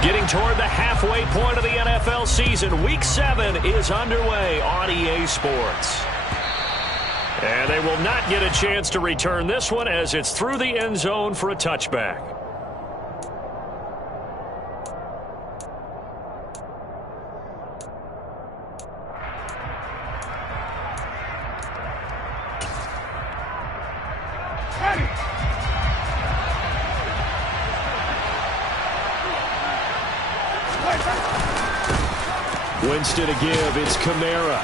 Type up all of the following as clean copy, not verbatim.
Getting toward the halfway point of the NFL season, Week 7 is underway on EA Sports. And they will not get a chance to return this one as it's through the end zone for a touchback. Winston to give. It's Kamara.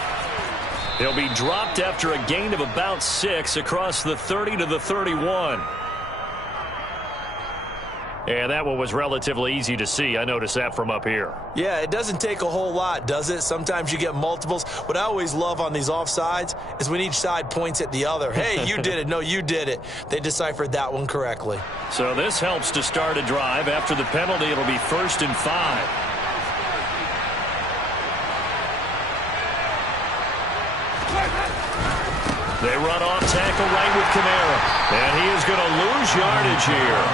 He'll be dropped after a gain of about 6 across the 30 to the 31. And that one was relatively easy to see. I noticed that from up here. Yeah, it doesn't take a whole lot, does it? Sometimes you get multiples. What I always love on these offsides is when each side points at the other. Hey, you did it. No, you did it. They deciphered that one correctly. So this helps to start a drive. After the penalty, it'll be 1st and 5. They run off tackle right with Kamara. And he is going to lose yardage here.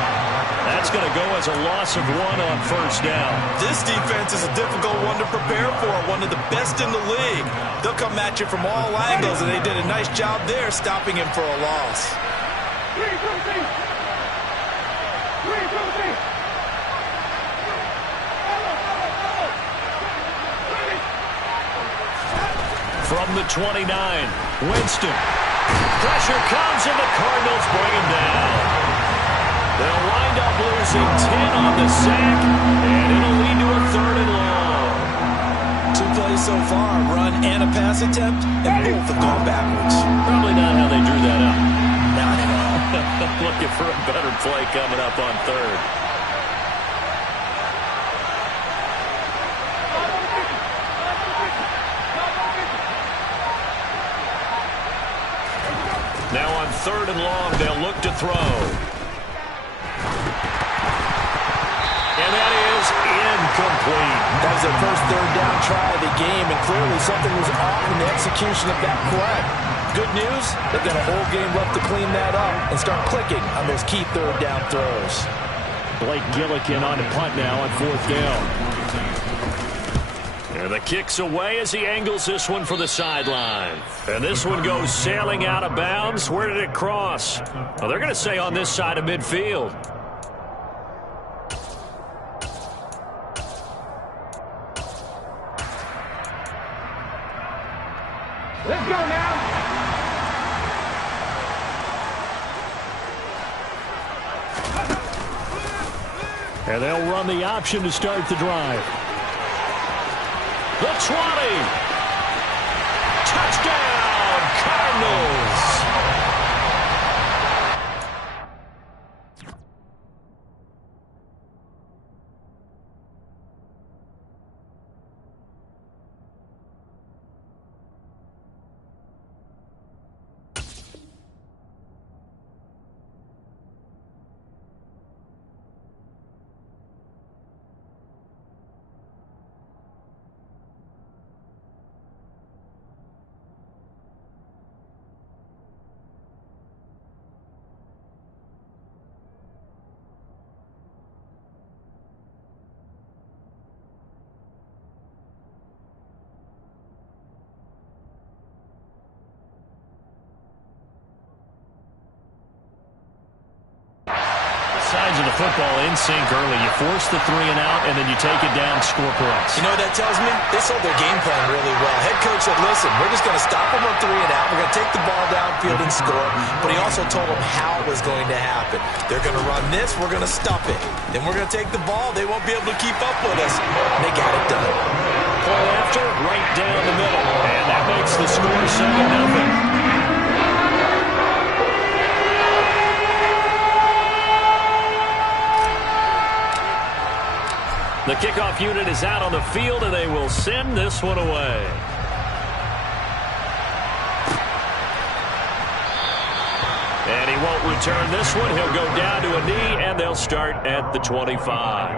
That's going to go as a loss of 1 on 1st down. This defense is a difficult one to prepare for, one of the best in the league. They'll come at you from all angles, and they did a nice job there stopping him for a loss. From the 29, Winston. Pressure comes, and the Cardinals bring him down. They'll wind up losing 10 on the sack, and it'll lead to a 3rd and long. 2 plays so far, run and a pass attempt, and both have gone backwards. Probably not how they drew that up. Not at all. Looking for a better play coming up on 3rd. Now on 3rd and long, they'll look to throw. And that is incomplete. That was their first 3rd down try of the game, and clearly something was off in the execution of that play. Good news, they've got a whole game left to clean that up and start clicking on those key 3rd down throws. Blake Gillikin on the punt now on 4th down. And the kick's away as he angles this one for the sideline. And this one goes sailing out of bounds. Where did it cross? Well, they're going to say on this side of midfield. Let's go now. And they'll run the option to start the drive. The 20. Touchdown, Cardinals. Sides of the football in sync early. You force the 3 and out, and then you take it down, score points. You know what that tells me? They sold their game plan really well. Head coach said, listen, we're just going to stop them on 3 and out. We're going to take the ball downfield and score. But he also told them how it was going to happen. They're going to run this. We're going to stop it. Then we're going to take the ball. They won't be able to keep up with us. And they got it done. Point after, right down the middle. And that makes the score 7-0. The kickoff unit is out on the field, and they will send this one away. And he won't return this one. He'll go down to a knee, and they'll start at the 25.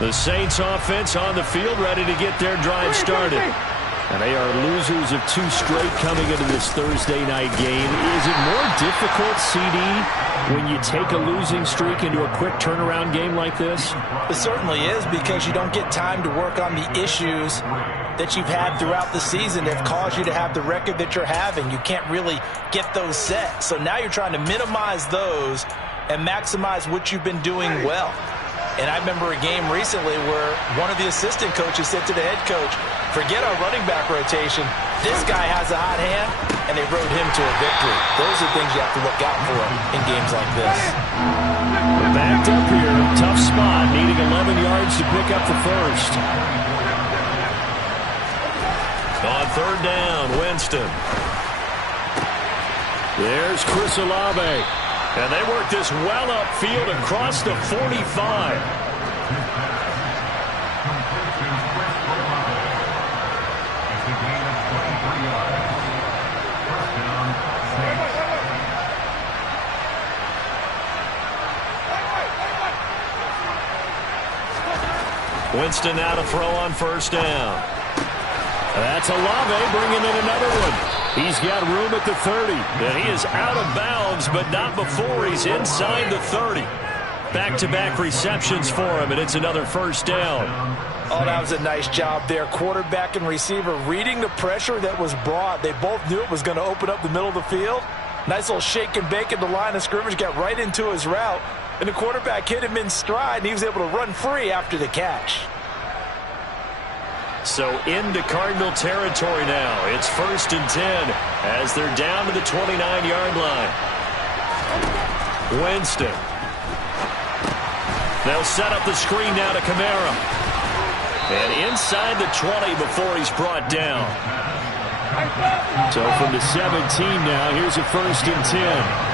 The Saints offense on the field, ready to get their drive started. And they are losers of 2 straight coming into this Thursday night game. Is it more difficult, CD, when you take a losing streak into a quick turnaround game like this? It certainly is, because you don't get time to work on the issues that you've had throughout the season that have caused you to have the record that you're having. You can't really get those set. So now you're trying to minimize those and maximize what you've been doing well. And I remember a game recently where one of the assistant coaches said to the head coach, forget our running back rotation. This guy has a hot hand, and they rode him to a victory. Those are things you have to look out for in games like this. Backed up here, tough spot, needing 11 yards to pick up the first. On 3rd down, Winston. There's Chris Olave. And they work this well upfield across the 45. Winston now to throw on 1st down. That's Olave bringing in another one. He's got room at the 30. And he is out of bounds, but not before he's inside the 30. Back-to-back receptions for him, and it's another 1st down. Oh, that was a nice job there. Quarterback and receiver reading the pressure that was brought. They both knew it was going to open up the middle of the field. Nice little shake and bake at the line of scrimmage, got right into his route. And the quarterback hit him in stride, and he was able to run free after the catch. So into Cardinal territory now. It's 1st and 10 as they're down to the 29-yard line. Winston. They'll set up the screen now to Kamara. And inside the 20 before he's brought down. So from the 17 now, here's a 1st and 10.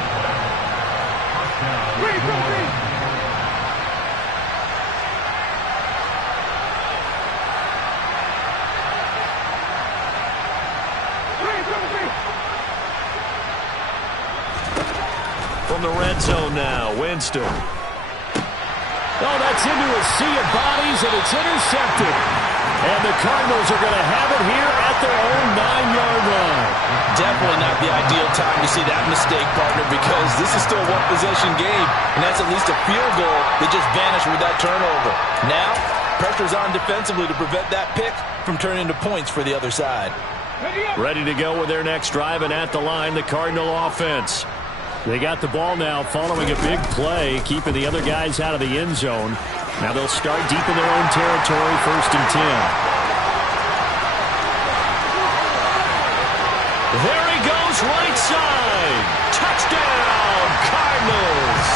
From the red zone now, Winston. Oh, that's into a sea of bodies, and it's intercepted. And the Cardinals are going to have it here at their own 9-yard line. Definitely not the ideal time to see that mistake, partner, because this is still a one-possession game, and that's at least a field goal that just vanished with that turnover. Now, pressure's on defensively to prevent that pick from turning into points for the other side. Ready to go with their next drive, and at the line, the Cardinal offense. They got the ball now following a big play, keeping the other guys out of the end zone. Now they'll start deep in their own territory, 1st and 10. There he goes, right side. Touchdown, Cardinals.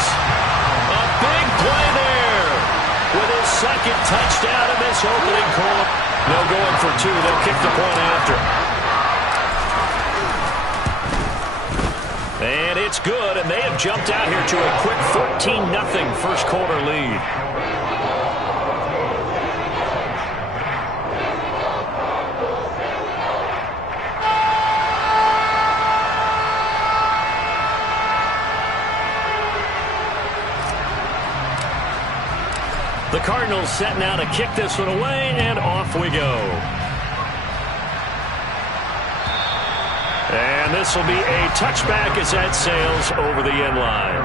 A big play there with his 2nd touchdown in this opening quarter. No going for 2. They'll kick the point after. And it's good, and they have jumped out here to a quick 14-0 first quarter lead. The Cardinals set now to kick this one away, and off we go. And this will be a touchback as that sails over the end line.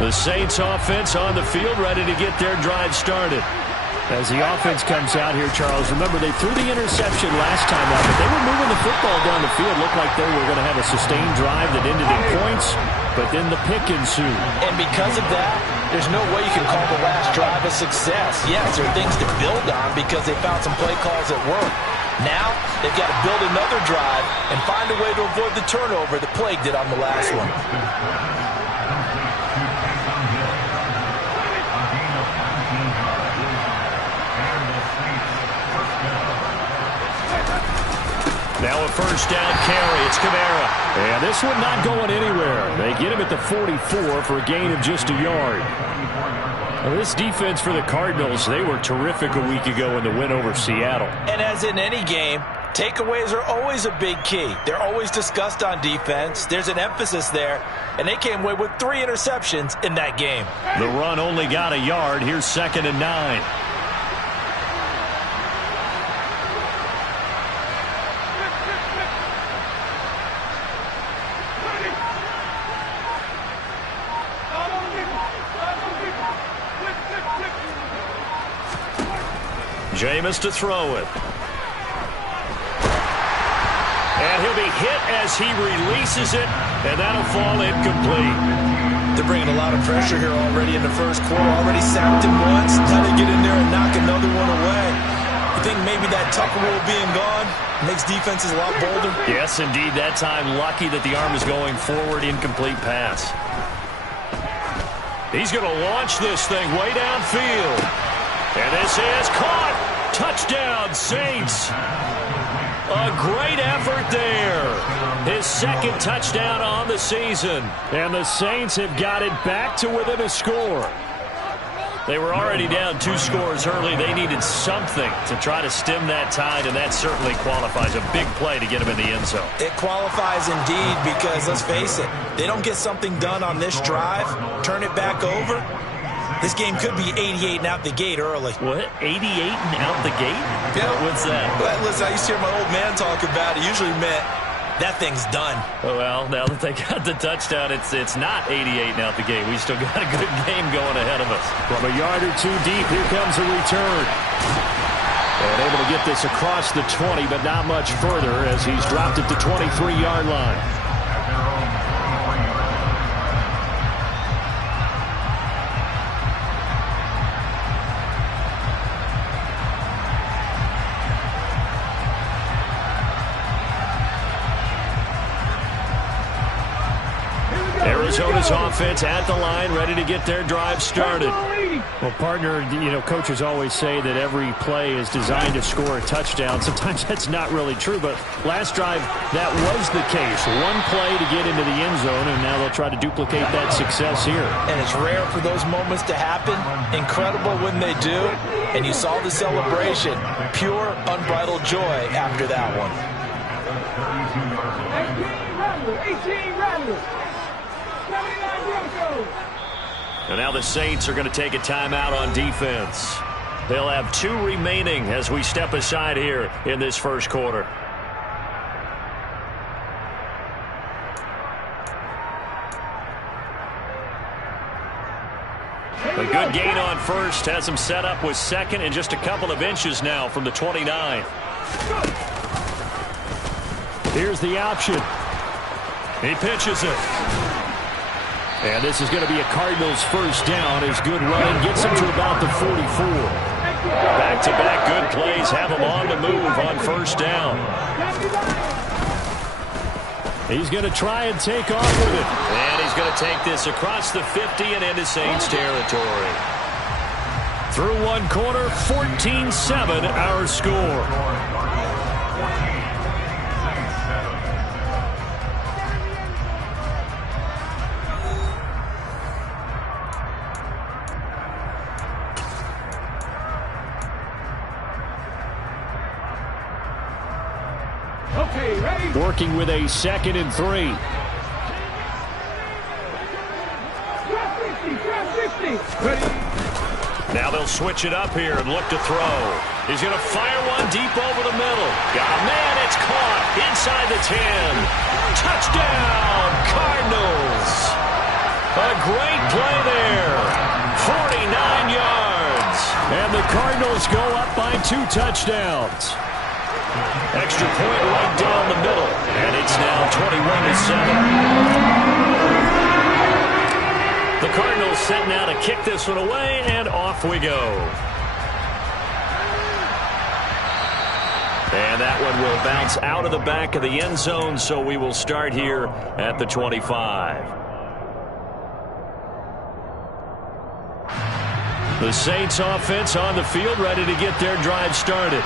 The Saints offense on the field, ready to get their drive started. As the offense comes out here, Charles, remember they threw the interception last time out, but they were moving the football down the field. Looked like they were going to have a sustained drive that ended in points, but then the pick ensued. And because of that, there's no way you can call the last drive a success. Yes, there are things to build on because they found some play calls that work. Now, they've got to build another drive and find a way to avoid the turnover that plagued it on the last one. Now a first down carry. It's Kamara. And this one not going anywhere. They get him at the 44 for a gain of just a yard. Well, this defense for the Cardinals, they were terrific a week ago in the win over Seattle. And as in any game, takeaways are always a big key. They're always discussed on defense. There's an emphasis there, and they came away with 3 interceptions in that game. The run only got a yard. Here's 2nd and 9. Jameis to throw it. And he'll be hit as he releases it, and that'll fall incomplete. They're bringing a lot of pressure here already in the first quarter. Already sacked him once. Now they get in there and knock another one away. You think maybe that Tucker rule being gone makes defenses a lot bolder? Yes, indeed. That time, lucky that the arm is going forward. Incomplete pass. He's going to launch this thing way downfield. And this is caught. Touchdown, Saints. A great effort there. His 2nd touchdown on the season. And the Saints have got it back to within a score. They were already down 2 scores early. They needed something to try to stem that tide, and that certainly qualifies. A big play to get him in the end zone. It qualifies indeed because, let's face it, they don't get something done on this drive, turn it back over. This game could be 88 and out the gate early. What? 88 and out the gate? Yeah. What's that? Well, listen, I used to hear my old man talk about it. Usually meant that thing's done. Well, now that they got the touchdown, it's not 88 and out the gate. We still got a good game going ahead of us. From a yard or 2 deep, here comes a return. And able to get this across the 20, but not much further as he's dropped it to 23-yard line. Arizona's offense at the line, ready to get their drive started. Well, partner, coaches always say that every play is designed to score a touchdown. Sometimes that's not really true, but last drive, that was the case. One play to get into the end zone, and now they'll try to duplicate that success here. And it's rare for those moments to happen. Incredible when they do. And you saw the celebration. Pure, unbridled joy after that one. 18 Rattlers. And now the Saints are going to take a timeout on defense. They'll have 2 remaining as we step aside here in this first quarter. A good gain on first has him set up with 2nd and just a couple of inches now from the 29. Here's the option. He pitches it. And this is going to be a Cardinals first down as good run gets him to about the 44. Back-to-back good plays have him on the move on first down. He's going to try and take off with it. And he's going to take this across the 50 and into Saints territory. Through one quarter, 14-7 our score. Working with a 2nd and 3. Now they'll switch it up here and look to throw. He's going to fire one deep over the middle. Oh, man, it's caught inside the 10. Touchdown, Cardinals. A great play there. 49 yards. And the Cardinals go up by 2 touchdowns. Extra point right down the middle. And it's now 21-7. The Cardinals set now to kick this one away, and off we go. And that one will bounce out of the back of the end zone, so we will start here at the 25. The Saints offense on the field, ready to get their drive started.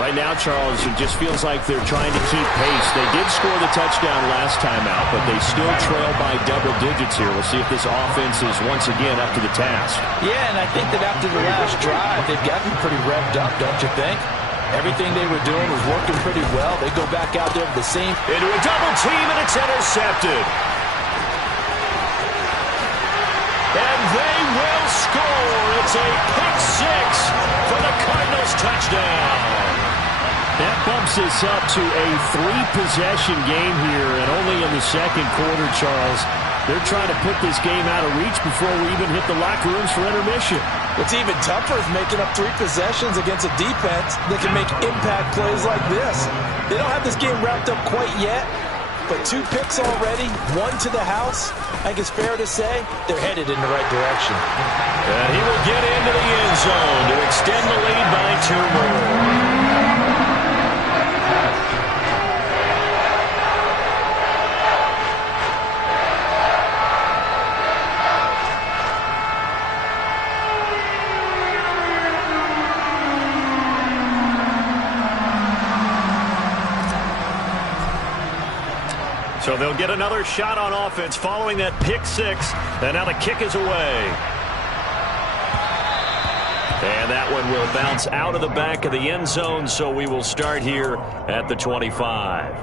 Right now, Charles, it just feels like they're trying to keep pace. They did score the touchdown last time out, but they still trail by double digits here. We'll see if this offense is once again up to the task. Yeah, and I think that after the last drive, they've gotten pretty revved up, don't you think? Everything they were doing was working pretty well. They go back out there with the same. Into a double team, and it's intercepted. And they will score. It's a pick six for the Cardinals touchdown. That bumps us up to a 3-possession game here, and only in the second quarter, Charles. They're trying to put this game out of reach before we even hit the locker rooms for intermission. What's even tougher is making up 3 possessions against a defense that can make impact plays like this. They don't have this game wrapped up quite yet, but 2 picks already, 1 to the house. I think it's fair to say they're headed in the right direction. And he will get into the end zone to extend the lead by 2 more. So they'll get another shot on offense following that pick six. And now the kick is away. And that one will bounce out of the back of the end zone, so we will start here at the 25.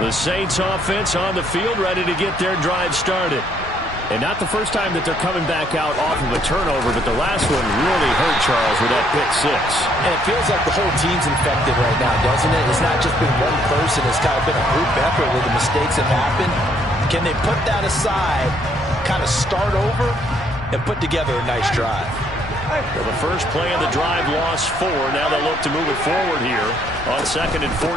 The Saints offense on the field, ready to get their drive started. And not the first time that they're coming back out off of a turnover, but the last one really hurt Charles with that pick six. And it feels like the whole team's infected right now, doesn't it? It's not just been one person. It's kind of been a group effort where the mistakes have happened. Can they put that aside, kind of start over, and put together a nice drive? Well, the first play of the drive lost 4. Now they'll look to move it forward here on 2nd and 14.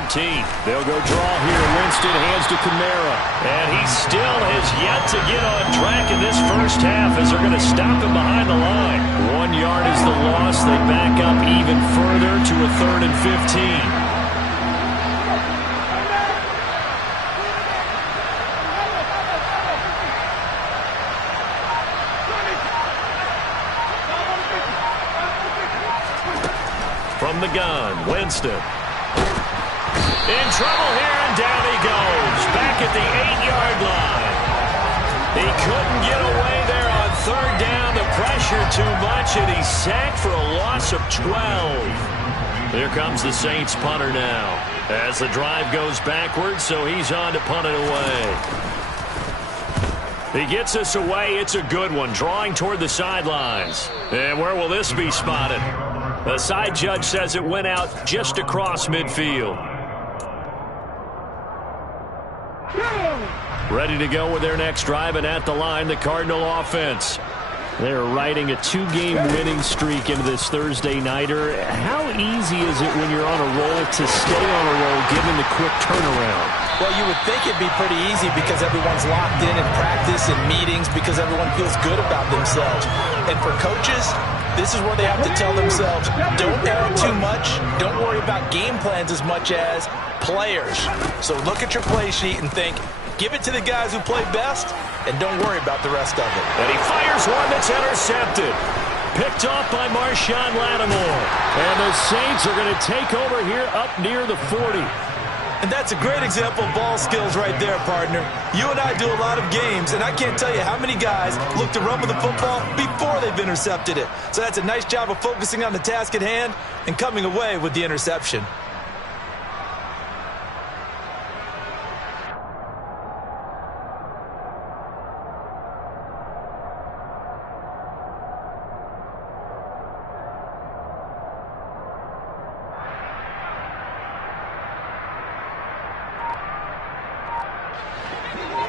They'll go draw here. Winston hands to Kamara. And he still has yet to get on track in this first half as they're going to stop him behind the line. 1 yard is the loss. They back up even further to a 3rd and 15. From the gun, Winston. In trouble here, and down he goes. Back at the 8-yard line. He couldn't get away there on 3rd down. The pressure too much, and he's sacked for a loss of 12. Here comes the Saints punter now. As the drive goes backwards, so he's on to punt it away. He gets us away. It's a good one, drawing toward the sidelines. And where will this be spotted? The side judge says it went out just across midfield. Ready to go with their next drive, and at the line, the Cardinal offense. They're riding a 2-game winning streak into this Thursday nighter. How easy is it when you're on a roll to stay on a roll given the quick turnaround? Well, you would think it'd be pretty easy because everyone's locked in practice and meetings because everyone feels good about themselves. And for coaches, this is where they have to tell themselves, don't err too much, don't worry about game plans as much as players. So look at your play sheet and think, give it to the guys who play best, and don't worry about the rest of it. And he fires one that's intercepted. Picked off by Marshawn Lattimore. And the Saints are going to take over here up near the 40. And that's a great example of ball skills right there, partner. You and I do a lot of games, and I can't tell you how many guys look to run with the football before they've intercepted it. So that's a nice job of focusing on the task at hand and coming away with the interception.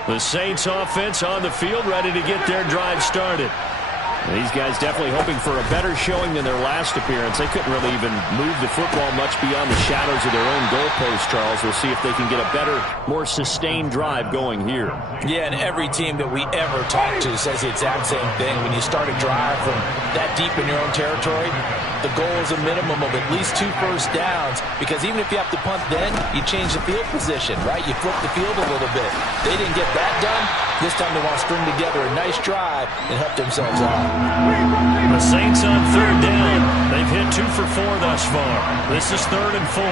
The Saints offense on the field, ready to get their drive started. These guys definitely hoping for a better showing than their last appearance. They couldn't really even move the football much beyond the shadows of their own goalpost, Charles. We'll see if they can get a better, more sustained drive going here. Yeah, and every team that we ever talk to says the exact same thing. When you start a drive from that deep in your own territory, the goal is a minimum of at least 2 first downs, because even if you have to punt then, you change the field position, right? You flip the field a little bit. They didn't get that done. This time they want to string together a nice drive and help themselves out. The Saints on third down. They've hit 2 for 4 thus far. This is 3rd and 4.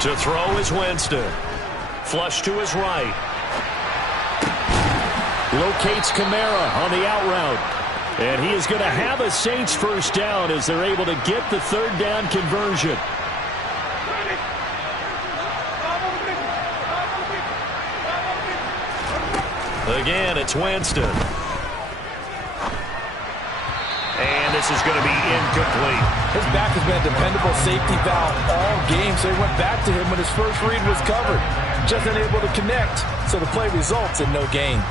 To throw is Winston. Flush to his right. Locates Kamara on the out route. And he is going to have a Saints first down as they're able to get the 3rd down conversion. Again, it's Winston. And this is going to be incomplete. His back has been a dependable safety valve all game, so he went back to him when his first read was covered. Just unable to connect, so the play results in no gain.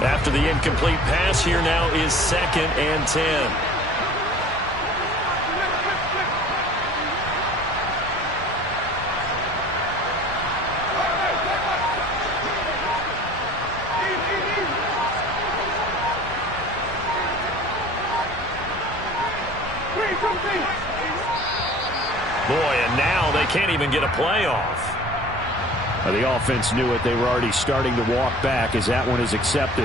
After the incomplete pass, here now is 2nd and 10. Boy, and now they can't even get a play off. The offense knew it. They were already starting to walk back as that one is accepted.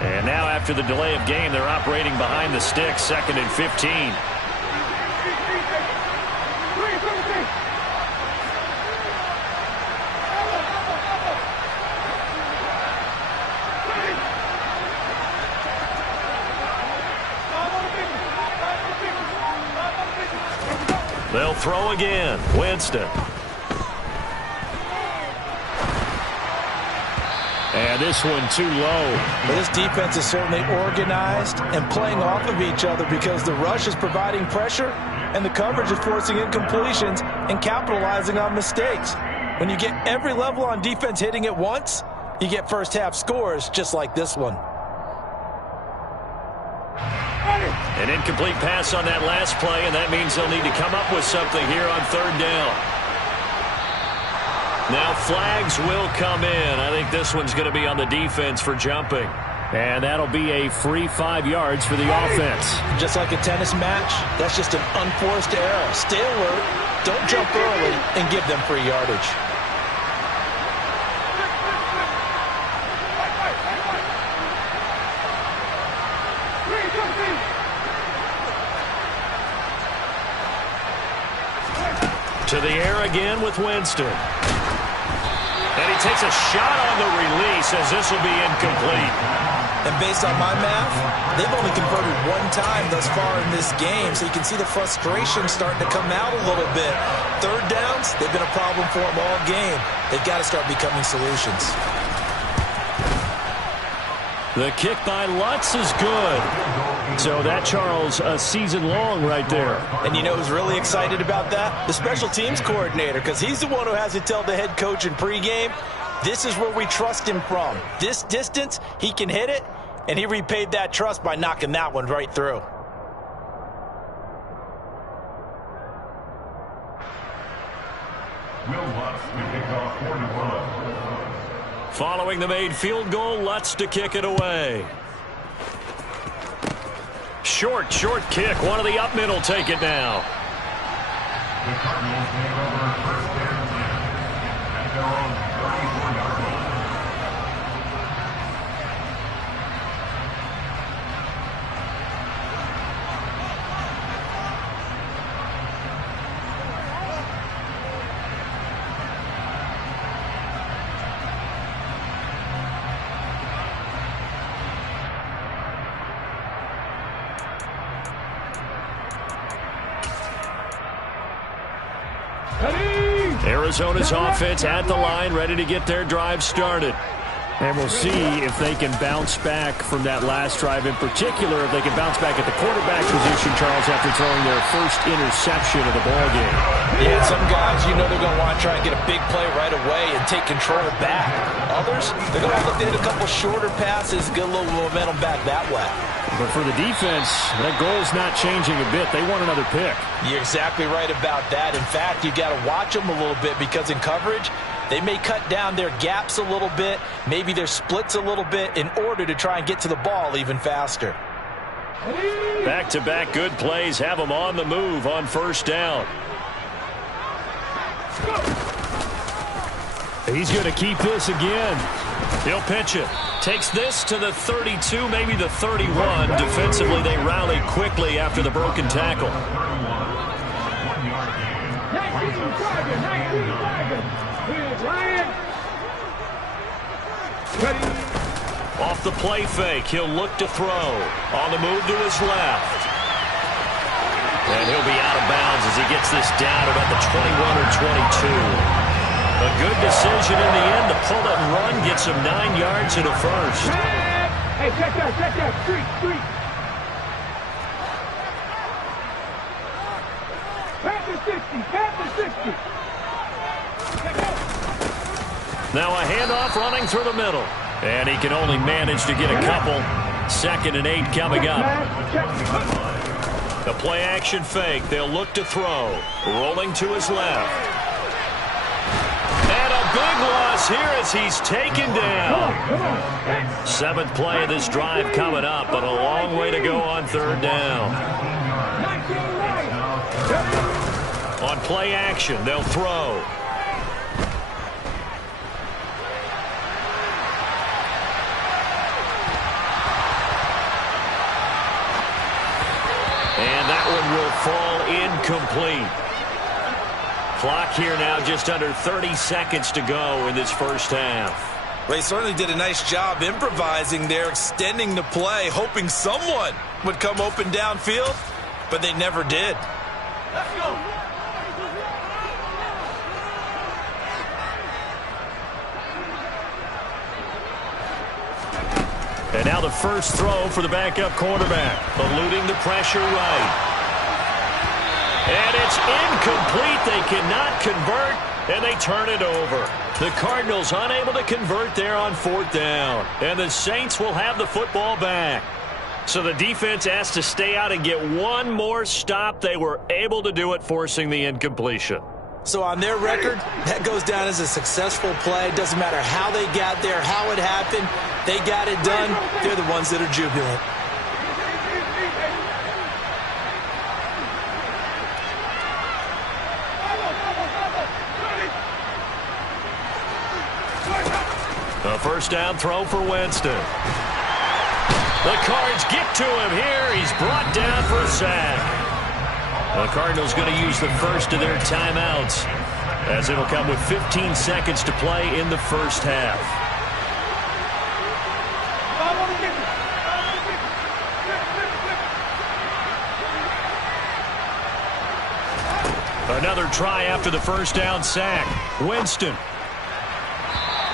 And now after the delay of game, they're operating behind the sticks, 2nd and 15. They'll throw again. Winston. And this one too low. But this defense is certainly organized and playing off of each other because the rush is providing pressure and the coverage is forcing incompletions and capitalizing on mistakes. When you get every level on defense hitting at once, you get first half scores just like this one. An incomplete pass on that last play, and that means they'll need to come up with something here on 3rd down. Now flags will come in. I think this one's going to be on the defense for jumping. And that'll be a free 5 yards for the offense. Just like a tennis match, that's just an unforced error. Stay alert, don't jump early, and give them free yardage. To the air again with Winston. And he takes a shot on the release as this will be incomplete. And based on my math, they've only converted 1 time thus far in this game, so you can see the frustration starting to come out a little bit. 3rd downs, they've been a problem for them all game. They've got to start becoming solutions. The kick by Lutz is good. So that, Charles, a season long right there. And you know who's really excited about that? The special teams coordinator, because he's the one who has to tell the head coach in pregame, this is where we trust him from. This distance, he can hit it, and he repaid that trust by knocking that one right through. Following the made field goal, Lutz to kick it away. Short kick. One of the up men will take it now. The Cardinals take over 1st and 10 at their own 34-yard line. Arizona's offense at the line, ready to get their drive started. And we'll see if they can bounce back from that last drive, in particular, if they can bounce back at the quarterback position, Charles, after throwing their first interception of the ballgame. Yeah, some guys, you know they're going to want to try and get a big play right away and take control back. Others, they're going to look to hit a couple shorter passes, get a little momentum back that way. But for the defense, that goal's not changing a bit. They want another pick. You're exactly right about that. In fact, you got to watch them a little bit because in coverage, they may cut down their gaps a little bit, maybe their splits a little bit in order to try and get to the ball even faster. Back-to-back good plays have them on the move on first down. He's going to keep this again. He'll pitch it. Takes this to the 32, maybe the 31. Defensively, they rally quickly after the broken tackle. 19 Off the play fake, he'll look to throw. On the move to his left. And he'll be out of bounds as he gets this down about the 21 or 22. A good decision in the end to pull it and run, gets him 9 yards and a first. Hey, check that, street. Pass the 60. Now a handoff running through the middle. And he can only manage to get a couple. 2nd and 8 coming up. The play action fake. They'll look to throw. Rolling to his left. And a big loss here as he's taken down. 7th play of this drive coming up, but a long way to go on 3rd down. On play action, they'll throw. And that one will fall incomplete. Clock here now just under 30 seconds to go in this first half. They certainly did a nice job improvising there, extending the play, hoping someone would come open downfield, but they never did. Let's go. And now the first throw for the backup quarterback, eluding the pressure right. And it's incomplete. They cannot convert, and they turn it over. The Cardinals unable to convert there on 4th down. And the Saints will have the football back. So the defense has to stay out and get one more stop. They were able to do it, forcing the incompletion. So on their record, that goes down as a successful play. Doesn't matter how they got there, how it happened. They got it done. They're the ones that are jubilant. A first down throw for Winston. The Cards get to him here. He's brought down for a sack. The Cardinals going to use the first of their timeouts, as it'll come with 15 seconds to play in the first half. Another try after the first down sack. Winston.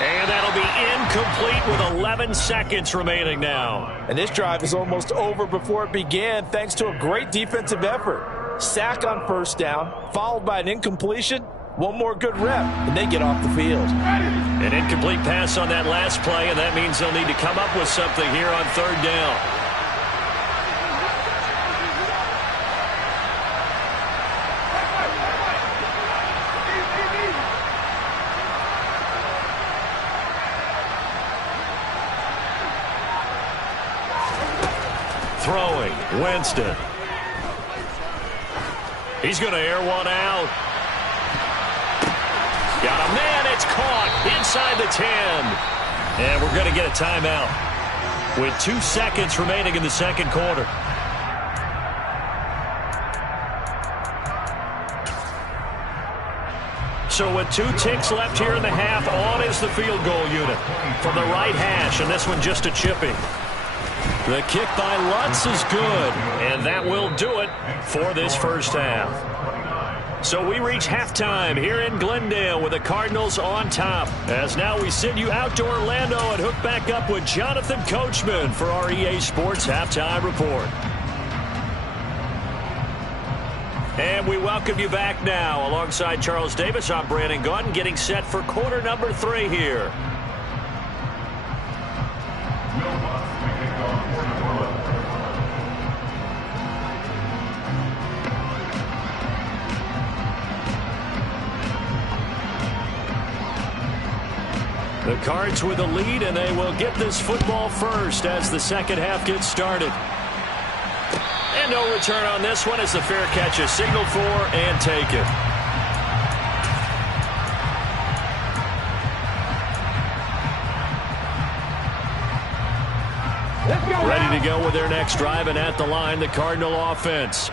And that'll be incomplete with 11 seconds remaining now. And this drive is almost over before it began thanks to a great defensive effort. Sack on first down, followed by an incompletion. One more good rep, and they get off the field. An incomplete pass on that last play, and that means they'll need to come up with something here on 3rd down. Throwing, Winston. He's going to air one out. Got a man, it's caught inside the 10. And we're going to get a timeout with 2 seconds remaining in the second quarter. So with 2 ticks left here in the half, on is the field goal unit from the right hash, and this one just a chipping. The kick by Lutz is good, and that will do it for this first half. So we reach halftime here in Glendale with the Cardinals on top. As now we send you out to Orlando and hook back up with Jonathan Coachman for our EA Sports Halftime Report. And we welcome you back now. Alongside Charles Davis, I'm Brandon Gaudin, getting set for quarter number 3 here. The Cards with a lead, and they will get this football first as the second half gets started. And no return on this one as the fair catch is signaled for and taken. Ready to go with their next drive, and at the line, the Cardinal offense.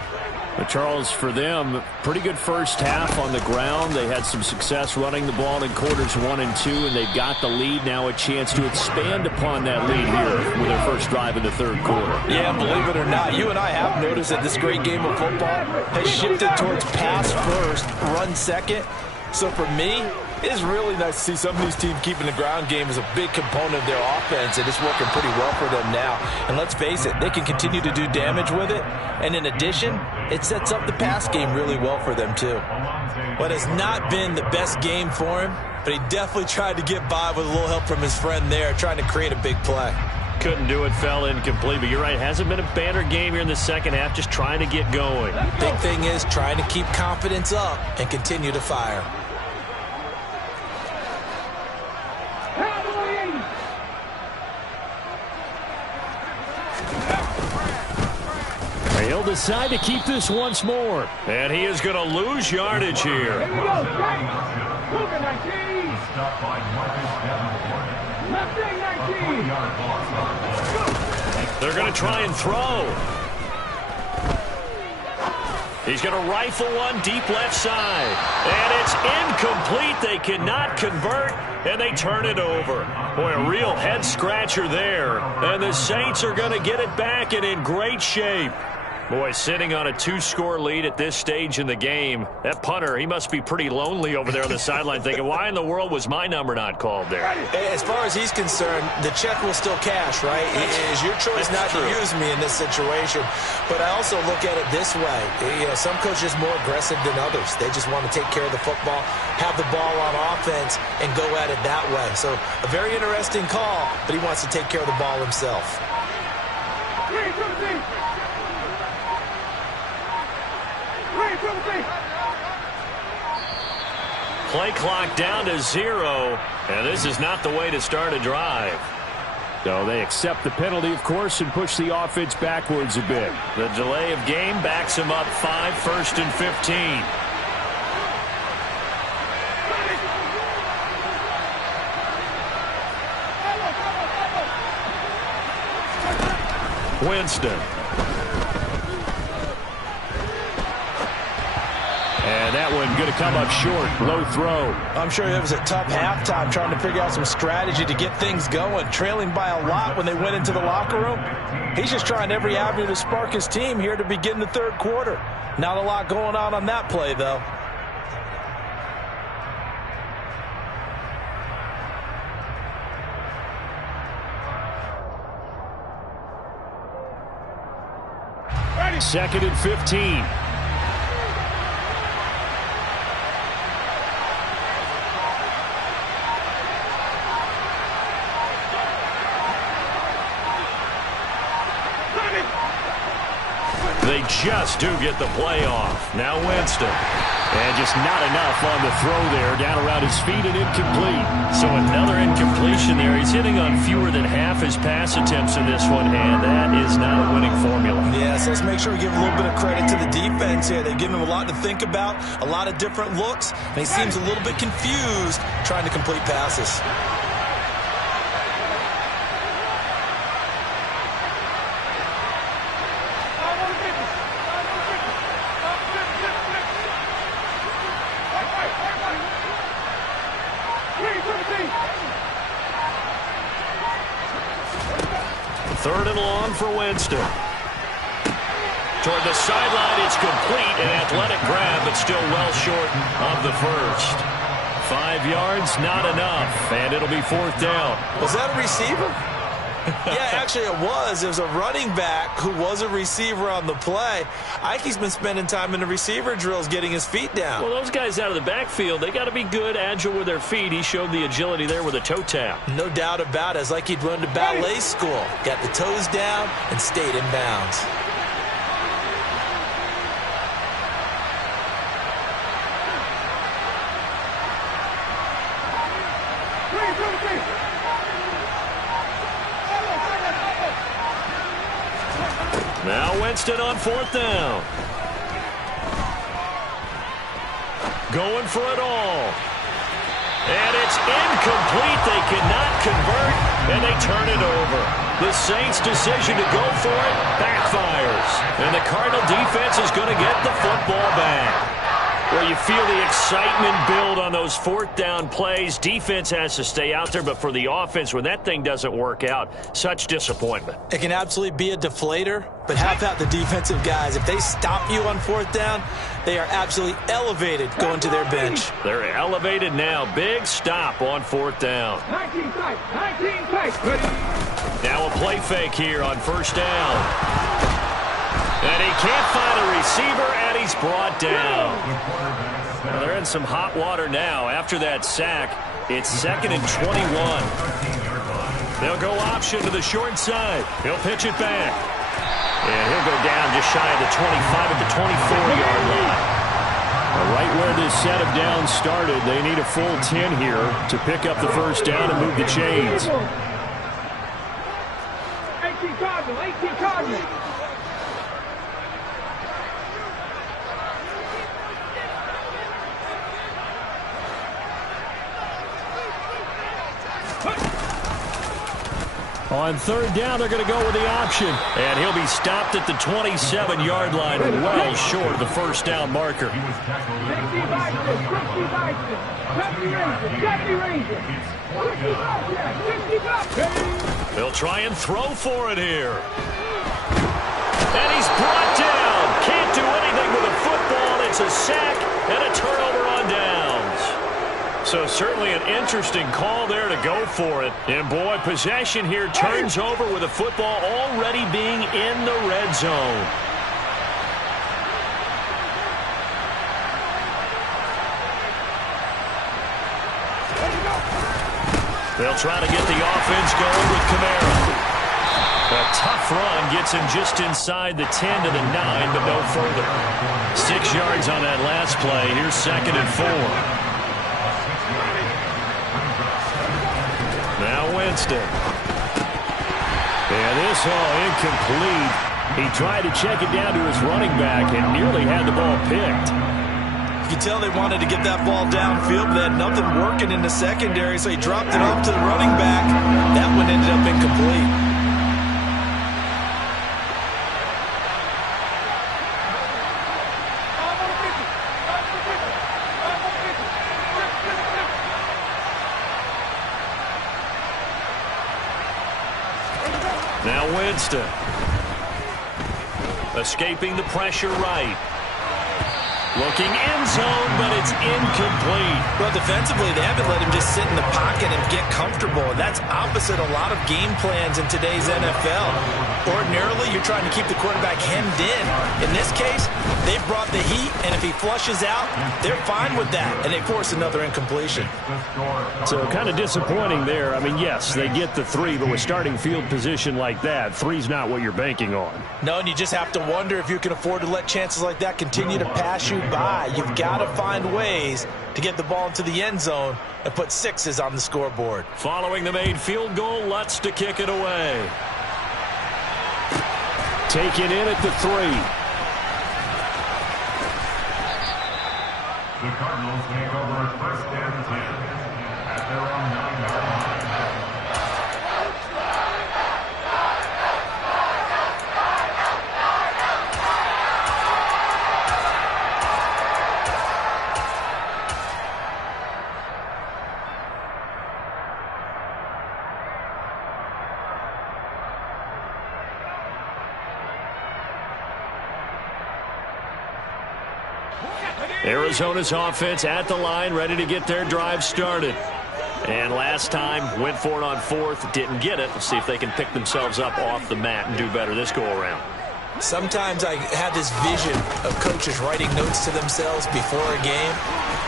But Charles, for them, pretty good first half on the ground. They had some success running the ball in quarters 1 and 2, and they've got the lead now, a chance to expand upon that lead here with their first drive in the third quarter. Yeah, believe it or not, you and I have noticed that this great game of football has shifted towards pass first, run second. So for me, it's really nice to see some of these teams keeping the ground game as a big component of their offense, and it's working pretty well for them now. And let's face it, they can continue to do damage with it. And in addition, it sets up the pass game really well for them too. But it's not been the best game for him, but he definitely tried to get by with a little help from his friend there, trying to create a big play. Couldn't do it, fell incomplete, but you're right, hasn't been a banner game here in the second half, just trying to get going. Big thing is trying to keep confidence up and continue to fire. He'll decide to keep this once more. And he is going to lose yardage here. Here we go, Jack. Look at 19. Stop by Marcus Davenport. Left thing, 19. 20-yard loss. They're going to try and throw. He's going to rifle one deep left side. And it's incomplete. They cannot convert, and they turn it over. Boy, a real head-scratcher there. And the Saints are going to get it back and in great shape. Boy, sitting on a 2-score lead at this stage in the game. That punter, he must be pretty lonely over there on the sideline thinking, why in the world was my number not called there? As far as he's concerned, the check will still cash, right? It is your choice not to use me in this situation. But I also look at it this way. You know, some coaches are more aggressive than others. They just want to take care of the football, have the ball on offense, and go at it that way. So a very interesting call, but he wants to take care of the ball himself. Play clock down to 0, and this is not the way to start a drive. So they accept the penalty, of course, and push the offense backwards a bit. The delay of game backs him up 5, 1st and 15. Winston. And that one going to come up short. Low throw. I'm sure it was a tough halftime trying to figure out some strategy to get things going. Trailing by a lot when they went into the locker room. He's just trying every avenue to spark his team here to begin the third quarter. Not a lot going on that play, though. Ready. 2nd and 15. They just do get the play off. Now Winston. And just not enough on the throw there. Down around his feet and incomplete. So another incompletion there. He's hitting on fewer than half his pass attempts in this one, and that is not a winning formula. Yeah, so let's make sure we give a little bit of credit to the defense here. They've given him a lot to think about, a lot of different looks, and he seems a little bit confused trying to complete passes. Third and long for Winston. Toward the sideline, it's complete. An athletic grab, but still well short of the first. 5 yards, not enough, and it'll be 4th down. Was that a receiver? Yeah, actually it was. It was a running back who was a receiver on the play. Ike's been spending time in the receiver drills getting his feet down. Well, those guys out of the backfield, they got to be good, agile with their feet. He showed the agility there with a toe tap. No doubt about it. It's like he'd run to ballet school. Got the toes down and stayed in bounds. Now Winston on 4th down. Going for it all. And it's incomplete. They cannot convert, and they turn it over. The Saints' decision to go for it backfires. And the Cardinal defense is going to get the football back. Well, you feel the excitement build on those 4th down plays. Defense has to stay out there, but for the offense, when that thing doesn't work out, such disappointment. It can absolutely be a deflator, but how about the defensive guys? If they stop you on 4th down, they are absolutely elevated going to their bench. They're elevated now. Big stop on 4th down. 19 tight. 19 tight. Now a play fake here on 1st down. And he can't find a receiver, and he's brought down. Well, they're in some hot water now. After that sack, it's 2nd and 21. They'll go option to the short side. He'll pitch it back. And he'll go down just shy of the 25 at the 24-yard line. Right where this set of downs started, they need a full 10 here to pick up the 1st down and move the chains. 18 Cardinals. 18 Cardinals. On 3rd down, they're going to go with the option. And he'll be stopped at the 27-yard line, well short of the 1st down marker. They'll try and throw for it here. And he's brought down. Can't do anything with a football. It's a sack and a turnover on downs. So certainly an interesting call there to go for it. And boy, possession here turns over with the football already being in the red zone. They'll try to get the offense going with Kamara. A tough run gets him just inside the 10 to the 9, but no further. 6 yards on that last play. Here's 2nd and 4. Now Winston. And this all incomplete. He tried to check it down to his running back and nearly had the ball picked. You could tell they wanted to get that ball downfield, but they had nothing working in the secondary, so he dropped it off to the running back. That one ended up incomplete. Now Winston. Escaping the pressure right. Looking end zone, but it's incomplete. Well, defensively, they haven't let him just sit in the pocket and get comfortable. And that's opposite a lot of game plans in today's NFL. Ordinarily, you're trying to keep the quarterback hemmed in. In this case, they've brought the heat, and if he flushes out, they're fine with that. And they force another incompletion. So kind of disappointing there. I mean, yes, they get the 3, but with starting field position like that, 3's not what you're banking on. No, and you just have to wonder if you can afford to let chances like that continue to pass you by. You've got to find ways to get the ball into the end zone and put 6s on the scoreboard. Following the made field goal, Lutz to kick it away. Taken in at the 3. The Cardinals take over 1st and 10 at their own 9-yard line. Arizona's offense at the line, ready to get their drive started. And last time, went for it on fourth, didn't get it. Let's see if they can pick themselves up off the mat and do better this go-around. Sometimes I have this vision of coaches writing notes to themselves before a game,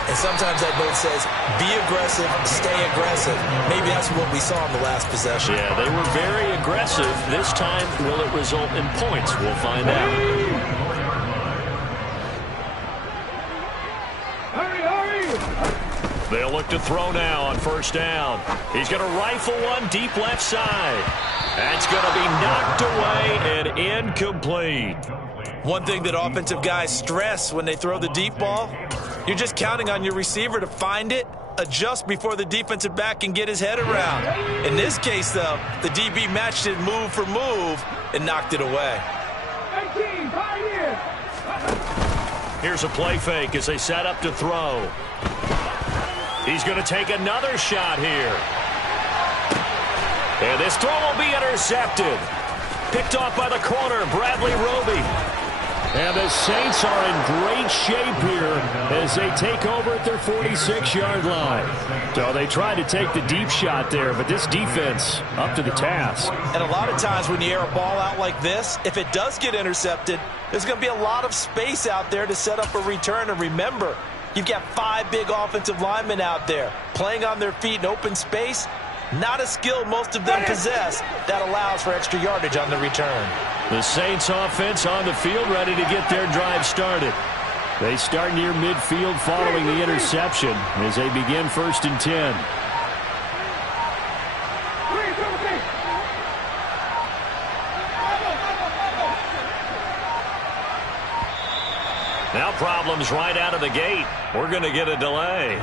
and sometimes that note says, be aggressive, stay aggressive. Maybe that's what we saw in the last possession. Yeah, they were very aggressive. This time, will it result in points? We'll find out. They'll look to throw now on first down. He's going to rifle one deep left side. That's going to be knocked away and incomplete. One thing that offensive guys stress when they throw the deep ball, you're just counting on your receiver to find it, adjust before the defensive back can get his head around. In this case, though, the DB matched it move for move and knocked it away. 18, right here. Here's a play fake as they set up to throw. He's going to take another shot here. And this throw will be intercepted. Picked off by the corner, Bradley Roby. And the Saints are in great shape here as they take over at their 46-yard line. So they tried to take the deep shot there, but this defense up to the task. And a lot of times when you air a ball out like this, if it does get intercepted, there's going to be a lot of space out there to set up a return. And remember, you've got 5 big offensive linemen out there playing on their feet in open space. Not a skill most of them possess that allows for extra yardage on the return. The Saints offense on the field ready to get their drive started. They start near midfield following the interception as they begin 1st and 10. Now problems right out of the gate. We're going to get a delay.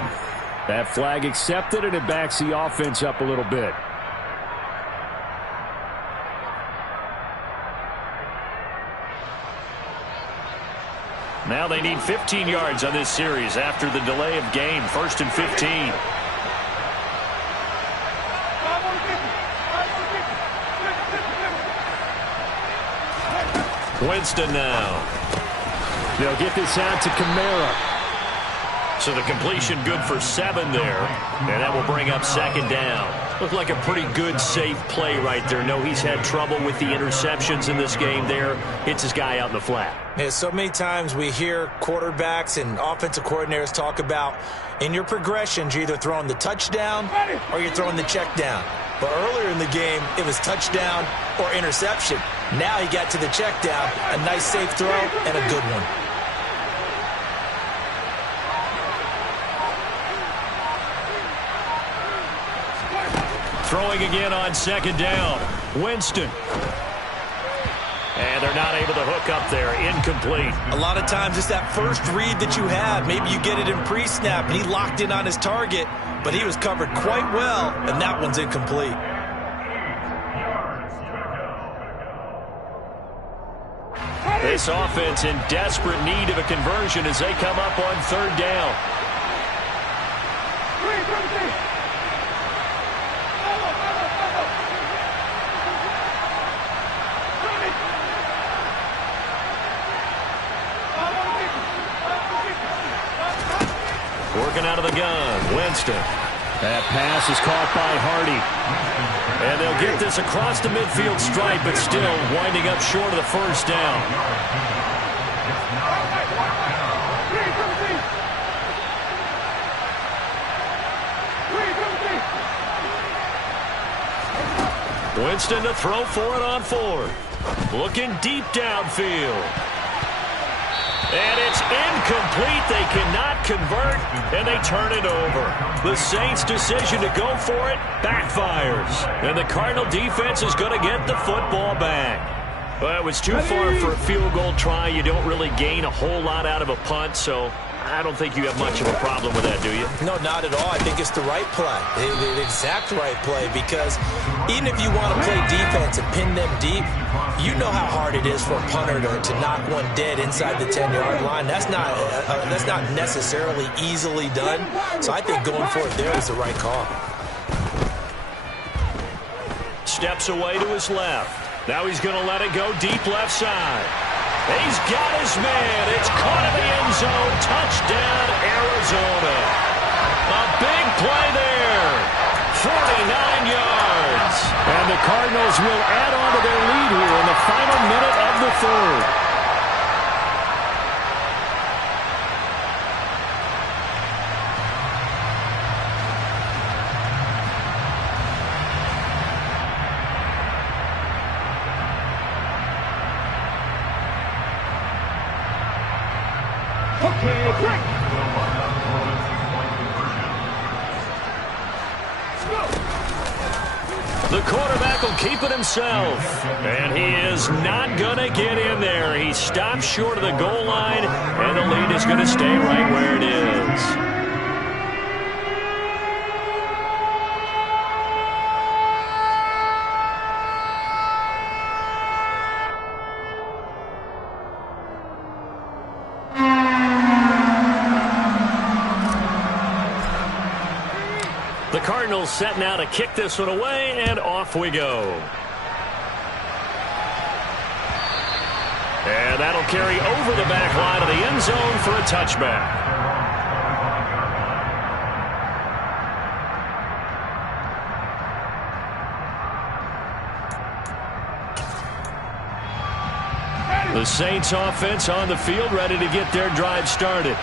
That flag accepted, and it backs the offense up a little bit. Now they need 15 yards on this series after the delay of game. 1st and 15. Winston now. They'll get this out to Kamara. So the completion good for 7 there, and that will bring up 2nd down. Looked like a pretty good, safe play right there. No, he's had trouble with the interceptions in this game there. Hits his guy out in the flat. Yeah, so many times we hear quarterbacks and offensive coordinators talk about in your progressions, you're either throwing the touchdown or you're throwing the check down. But earlier in the game, it was touchdown or interception. Now he got to the check down, a nice safe throw and a good one. Throwing again on 2nd down. Winston. And they're not able to hook up there. Incomplete. A lot of times it's that first read that you have. Maybe you get it in pre-snap, and he locked in on his target, but he was covered quite well, and that one's incomplete. This offense in desperate need of a conversion as they come up on 3rd down. Working out of the gun, Winston. That pass is caught by Hardy. And they'll get this across the midfield stripe, but still winding up short of the 1st down. Winston to throw for it on 4th. Looking deep downfield. And it's incomplete. They cannot convert, and they turn it over. The Saints' decision to go for it backfires. And the Cardinal defense is going to get the football back. Well, it was too far for a field goal try. You don't really gain a whole lot out of a punt, so I don't think you have much of a problem with that, do you? No, not at all. I think it's the right play, the exact right play, because even if you want to play defense and pin them deep, you know how hard it is for a punter to knock one dead inside the 10-yard line. That's not necessarily easily done. So I think going for it there is the right call. Steps away to his left. Now he's going to let it go deep left side. He's got his man. It's caught in the end zone. Touchdown, Arizona. A big play there. 49 yards. And the Cardinals will add on to their lead here in the final minute of the third. Okay, break. The quarterback will keep it himself. And he is not going to get in there. He stops short of the goal line, and the lead is going to stay right where it is. The Cardinals set now to kick this one away, and off we go. And that'll carry over the back line of the end zone for a touchback. The Saints offense on the field, ready to get their drive started.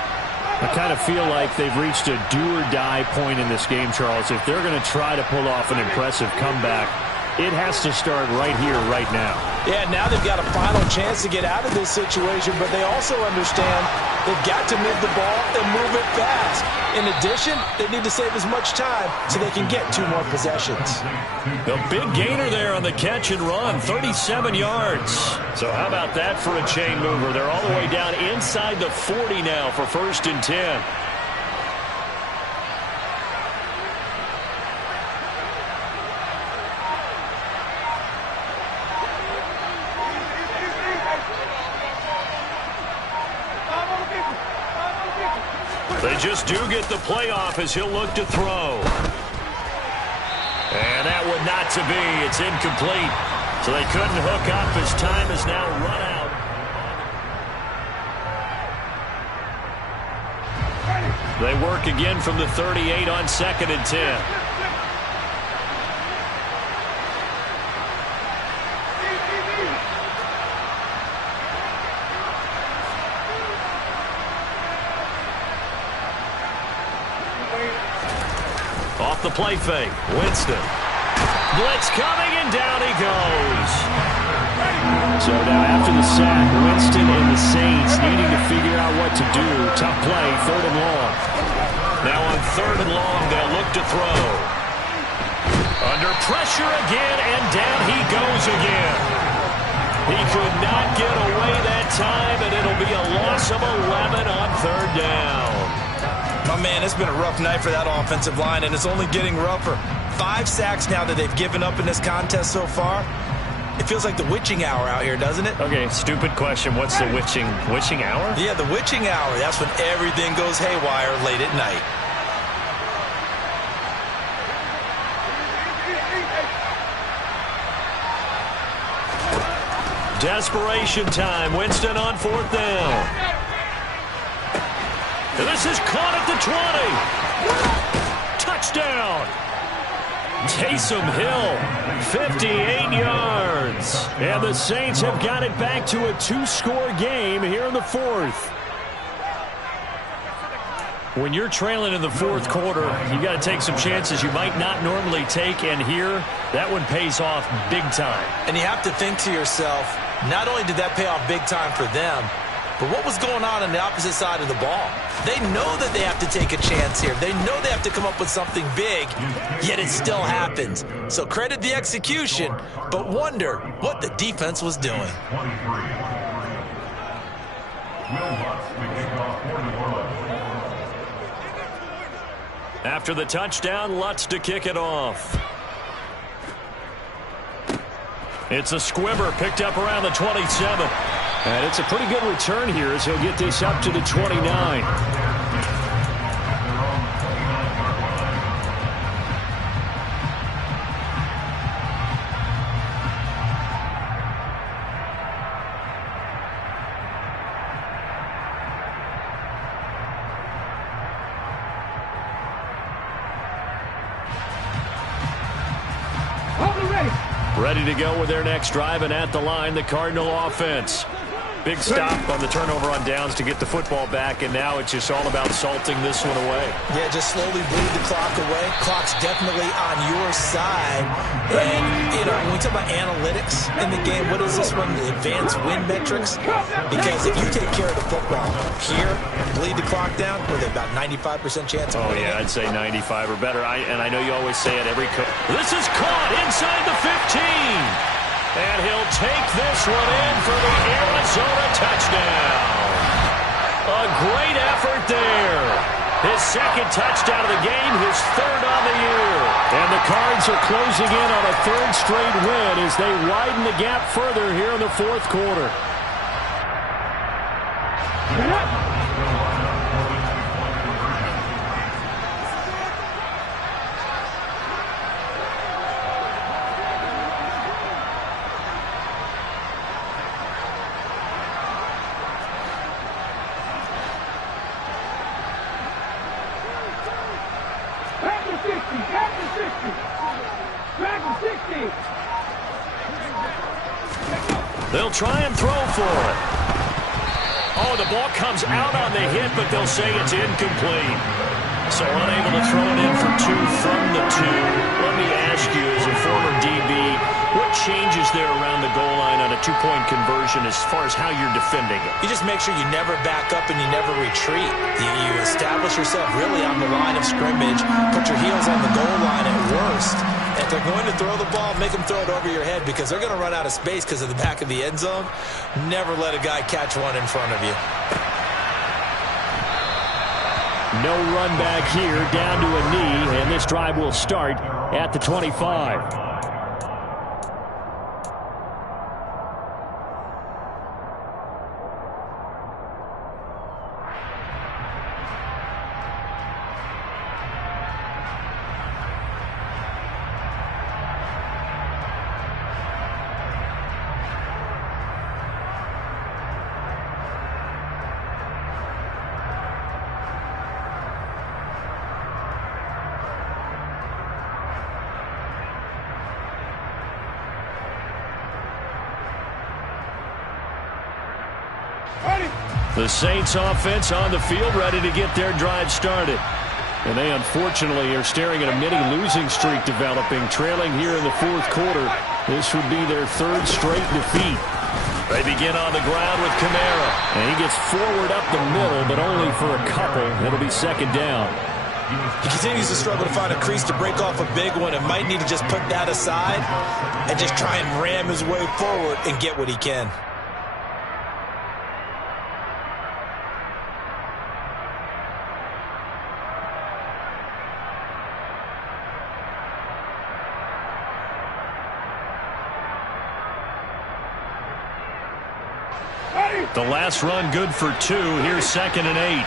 I kind of feel like they've reached a do-or-die point in this game, Charles. If they're going to try to pull off an impressive comeback, it has to start right here, right now. Yeah, now they've got a final chance to get out of this situation, but they also understand they've got to move the ball and move it fast. In addition, they need to save as much time so they can get 2 more possessions. The big gainer there on the catch and run, 37 yards. So how about that for a chain mover? They're all the way down inside the 40 now for 1st and 10. They just do get the playoff as he'll look to throw. And that one not to be. It's incomplete. So they couldn't hook up as time is now run out. They work again from the 38 on 2nd and 10. Off the play fake, Winston. Blitz coming, and down he goes. So now after the sack, Winston and the Saints needing to figure out what to do. Tough play, 3rd and long. Now on 3rd and long, they'll look to throw. Under pressure again, and down he goes again. He could not get away that time, and it'll be a loss of 11 on 3rd down. Oh, man, it's been a rough night for that offensive line, and it's only getting rougher. 5 sacks now that they've given up in this contest so far. It feels like the witching hour out here, doesn't it? Okay, stupid question. What's the witching hour? Yeah, the witching hour. That's when everything goes haywire late at night. Desperation time. Winston on 4th down. And this is caught at the 20. Touchdown. Taysom Hill, 58 yards. And the Saints have got it back to a 2-score game here in the 4th. When you're trailing in the 4th quarter, you got to take some chances you might not normally take, and here, that one pays off big time. And you have to think to yourself, not only did that pay off big time for them, but what was going on the opposite side of the ball? They know that they have to take a chance here. They know they have to come up with something big, yet it still happens. So credit the execution, but wonder what the defense was doing. After the touchdown, Lutz to kick it off. It's a squibber picked up around the 27. And it's a pretty good return here as he'll get this up to the 29. Ready to go with their next drive, and at the line, the Cardinal offense. Big stop on the turnover on downs to get the football back, and now it's just all about salting this one away. Yeah, just slowly bleed the clock away. Clock's definitely on your side. And, you know, when we talk about analytics in the game, what is this one? The advanced win metrics? Because if you take care of the football here, bleed the clock down, with about 95% chance of winning. Yeah, I'd say 95 or better. And I know you always say it every coach. This is caught inside the 15. And he'll take this one in for the Arizona touchdown. A great effort there. His second touchdown of the game, his third on the year. And the Cards are closing in on a third straight win as they widen the gap further here in the fourth quarter. They'll try and throw for it. Oh, the ball comes out on the hit, but they'll say it's incomplete. So unable to throw it in for two from the two. Let me ask you, as a former DB, what changes there around the goal line on a two-point conversion as far as how you're defending it? You just make sure you never back up and you never retreat. You establish yourself really on the line of scrimmage, put your heels on the goal line at worst. If they're going to throw the ball, make them throw it over your head because they're going to run out of space because of the back of the end zone. Never let a guy catch one in front of you. No run back here, down to a knee, and this drive will start at the 25. The Saints offense on the field, ready to get their drive started. And they unfortunately are staring at a mini losing streak developing, trailing here in the fourth quarter. This would be their third straight defeat. They begin on the ground with Kamara. And he gets forward up the middle, but only for a couple. It'll be second down. He continues to struggle to find a crease to break off a big one and might need to just put that aside and just try and ram his way forward and get what he can. The last run good for two. Here's 2nd and 8.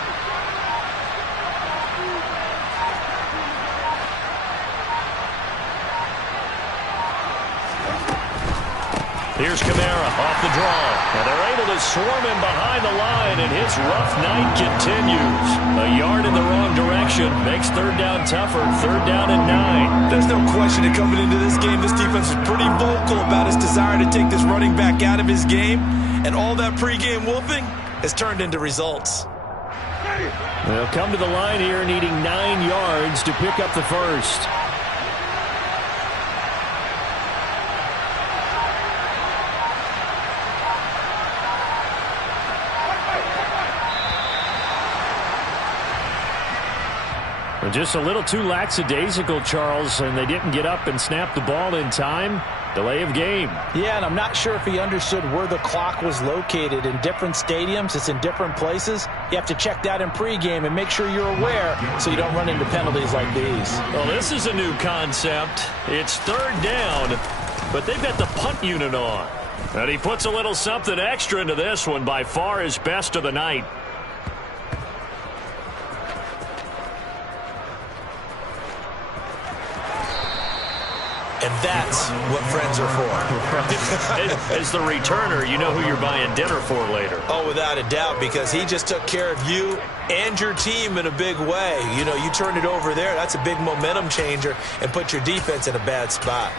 Here's Kamara off the draw. And they're able to swarm him behind the line, and his rough night continues. A yard in the wrong direction makes third down tougher. 3rd down and 9. There's no question that coming into this game, this defense is pretty vocal about his desire to take this running back out of his game. And all that pregame whooping has turned into results. They'll come to the line here needing 9 yards to pick up the first. Just a little too lackadaisical, Charles, and they didn't get up and snap the ball in time. Delay of game. Yeah, and I'm not sure if he understood where the clock was located. In different stadiums, it's in different places. You have to check that in pregame and make sure you're aware so you don't run into penalties like these. Well, this is a new concept. It's 3rd down, but they've got the punt unit on. And he puts a little something extra into this one, by far his best of the night. And that's what friends are for. As the returner, you know who you're buying dinner for later. Oh, without a doubt, because he just took care of you and your team in a big way. You know, you turn it over there, that's a big momentum changer and put your defense in a bad spot.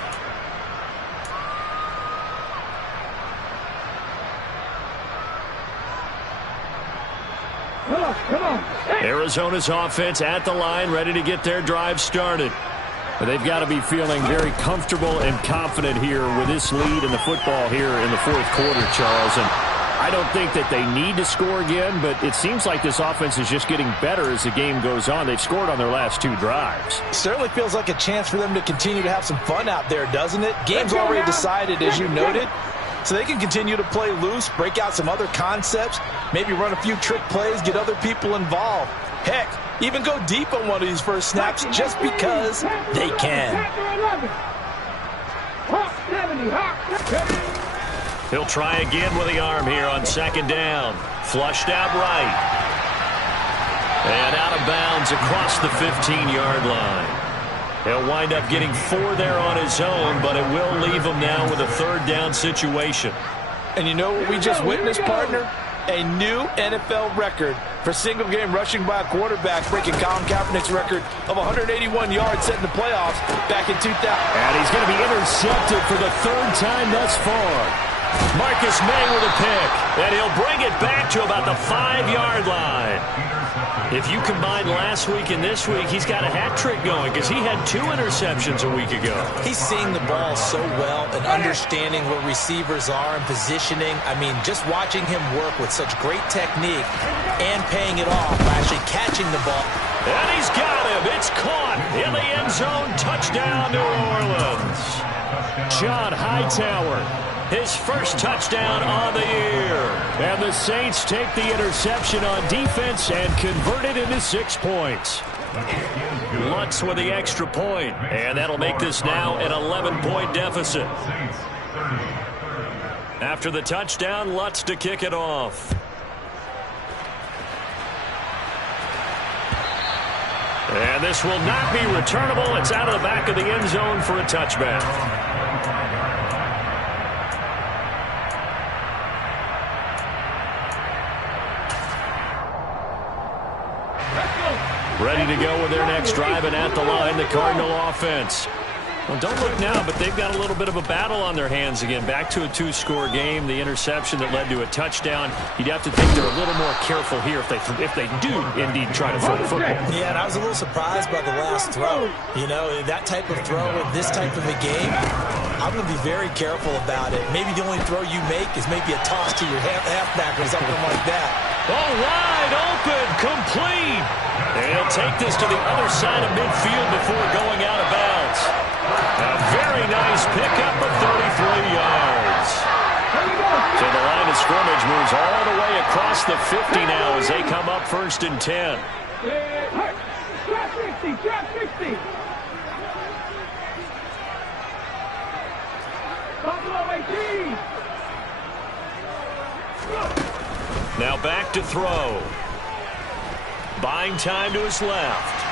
Come on. Arizona's offense at the line, ready to get their drive started. But they've got to be feeling very comfortable and confident here with this lead in the football here in the fourth quarter, Charles. And I don't think that they need to score again, but it seems like this offense is just getting better as the game goes on. They've scored on their last 2 drives. Certainly feels like a chance for them to continue to have some fun out there, doesn't it? Game's already decided, as you noted. So they can continue to play loose, break out some other concepts, maybe run a few trick plays, get other people involved. Heck, even go deep on one of these first snaps just because they can. He'll try again with the arm here on second down. Flushed out right. And out of bounds across the 15-yard line. He'll wind up getting 4 there on his own, but it will leave him now with a third down situation. And you know what we just witnessed, partner? A new NFL record for single-game rushing by a quarterback, breaking Colin Kaepernick's record of 181 yards set in the playoffs back in 2000. And he's going to be intercepted for the 3rd time thus far. Marcus May with a pick, and he'll bring it back to about the 5-yard line. If you combine last week and this week, he's got a hat trick going because he had 2 interceptions a week ago. He's seeing the ball so well and understanding where receivers are and positioning. I mean, just watching him work with such great technique and paying it off by actually catching the ball. And he's got him. It's caught in the end zone. Touchdown, New Orleans. John Hightower, his first touchdown on the year. And the Saints take the interception on defense and convert it into 6 points. Lutz with the extra point, and that'll make this now an 11-point deficit. After the touchdown, Lutz to kick it off. And this will not be returnable. It's out of the back of the end zone for a touchback. Ready to go with their next drive, and at the line, the Cardinal offense. Well, don't look now, but they've got a little bit of a battle on their hands again. Back to a 2-score game. The interception that led to a touchdown. You'd have to think they're a little more careful here if they do indeed try to throw the football. Yeah, and I was a little surprised by the last throw. You know, that type of throw in this type of a game, I'm going to be very careful about it. Maybe the only throw you make is maybe a toss to your halfback or something like that. Oh, wide open, complete. And he'll take this to the other side of midfield before going out of bounds. A very nice pickup of 33 yards. So the line of scrimmage moves all the way across the 50 now as they come up 1st and 10. Trap 60. Buffalo 18. Now back to throw. Buying time to his left.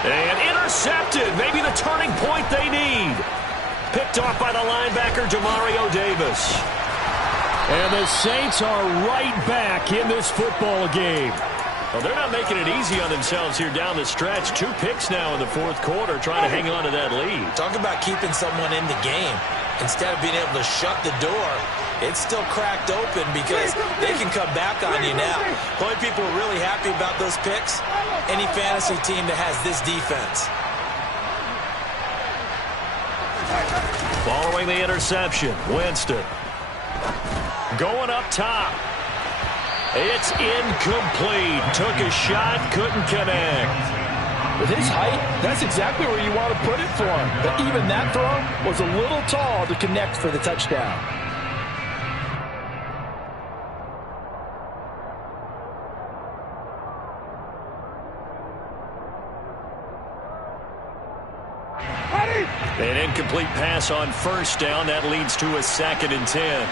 And intercepted. Maybe the turning point they need. Picked off by the linebacker, Demario Davis. And the Saints are right back in this football game. Well, they're not making it easy on themselves here down the stretch. 2 picks now in the 4th quarter, trying to hang on to that lead. Talk about keeping someone in the game. Instead of being able to shut the door, it's still cracked open because they can come back on you now. The only people who are really happy about those picks, any fantasy team that has this defense. Following the interception, Winston. Going up top. It's incomplete. Took a shot, couldn't connect. With his height, that's exactly where you want to put it for him. But even that throw was a little tall to connect for the touchdown. An incomplete pass on 1st down. That leads to a 2nd and 10.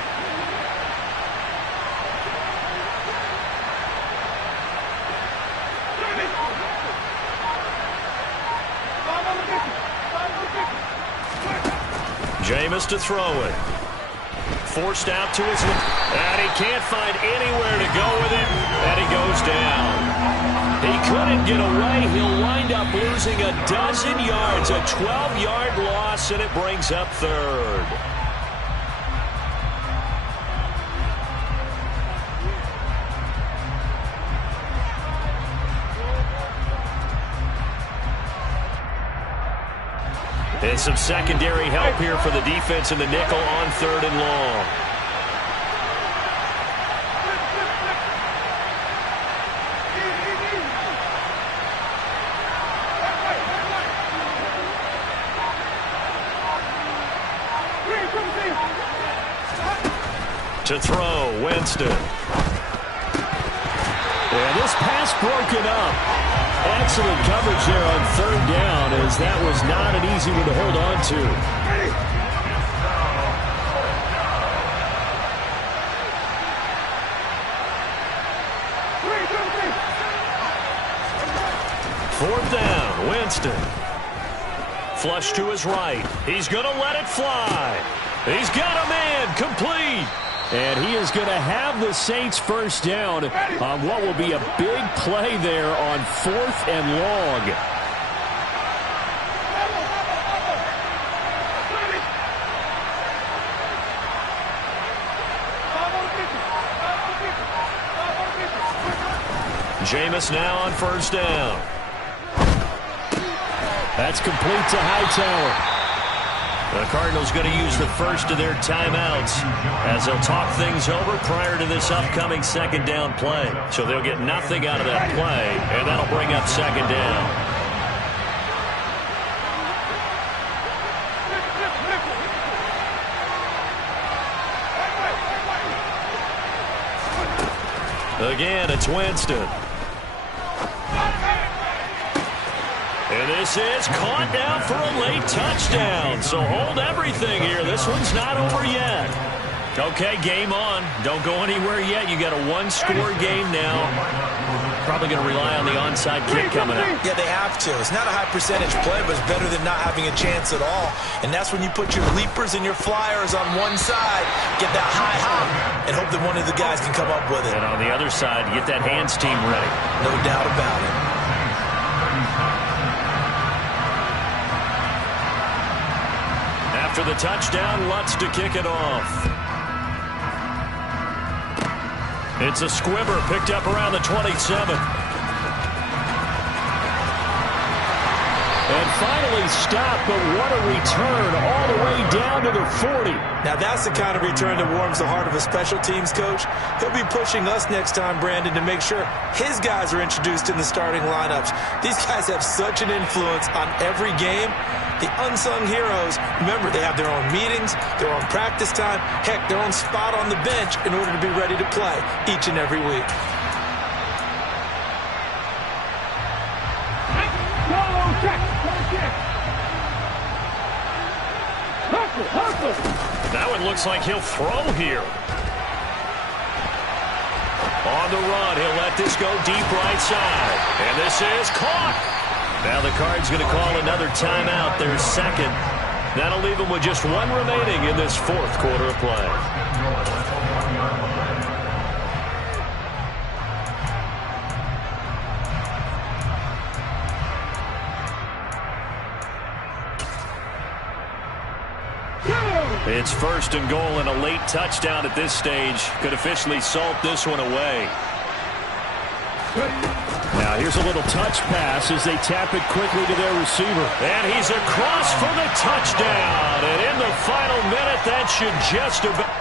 Jameis to throw it. Forced out to his left. And he can't find anywhere to go with it. And he goes down. He couldn't get away. He'll wind up losing a dozen yards. A 12-yard loss, and it brings up 3rd. And some secondary help here for the defense in the nickel on 3rd and long. To throw, Winston. And this pass broken up. Excellent coverage there on 3rd down, as that was not an easy one to hold on to. Fourth down, Winston. Flush to his right. He's going to let it fly. He's got a man, complete. And he is going to have the Saints first down on what will be a big play there on 4th and long. Jameis now on 1st down. That's complete to Hightower. The Cardinals going to use the first of their timeouts as they'll talk things over prior to this upcoming 2nd down play. So they'll get nothing out of that play, and that'll bring up 2nd down. Again, it's Winston. And this is caught down for a late touchdown. So hold everything here. This one's not over yet. Okay, game on. Don't go anywhere yet. You got a 1-score game now. Probably going to rely on the onside kick coming up. Yeah, they have to. It's not a high percentage play, but it's better than not having a chance at all. And that's when you put your leapers and your flyers on one side, get that high hop, and hope that one of the guys can come up with it. And on the other side, get that hands team ready. No doubt about it. After the touchdown, Lutz to kick it off. It's a squibber picked up around the 27. And finally stopped, but what a return all the way down to the 40. Now that's the kind of return that warms the heart of a special teams coach. He'll be pushing us next time, Brandon, to make sure his guys are introduced in the starting lineups. These guys have such an influence on every game. The unsung heroes, remember, they have their own meetings, their own practice time, heck, their own spot on the bench in order to be ready to play each and every week. That one looks like he'll throw here. On the run, he'll let this go deep right side. And this is caught. Now the Cards going to call another timeout, their 2nd. That'll leave them with just 1 remaining in this 4th quarter of play. It's 1st and goal, and a late touchdown at this stage could officially salt this one away. Now here's a little touch pass as they tap it quickly to their receiver. And he's across for the touchdown. And in the final minute, that should just about...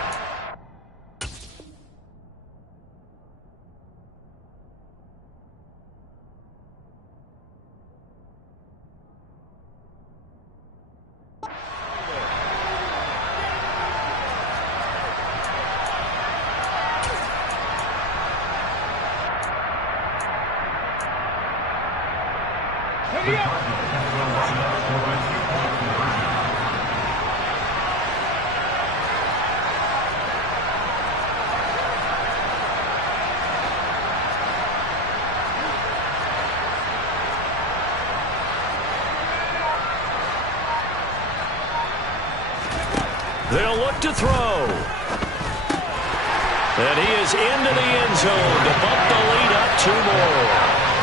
They'll look to throw. And he is into the end zone to bump the lead up 2 more.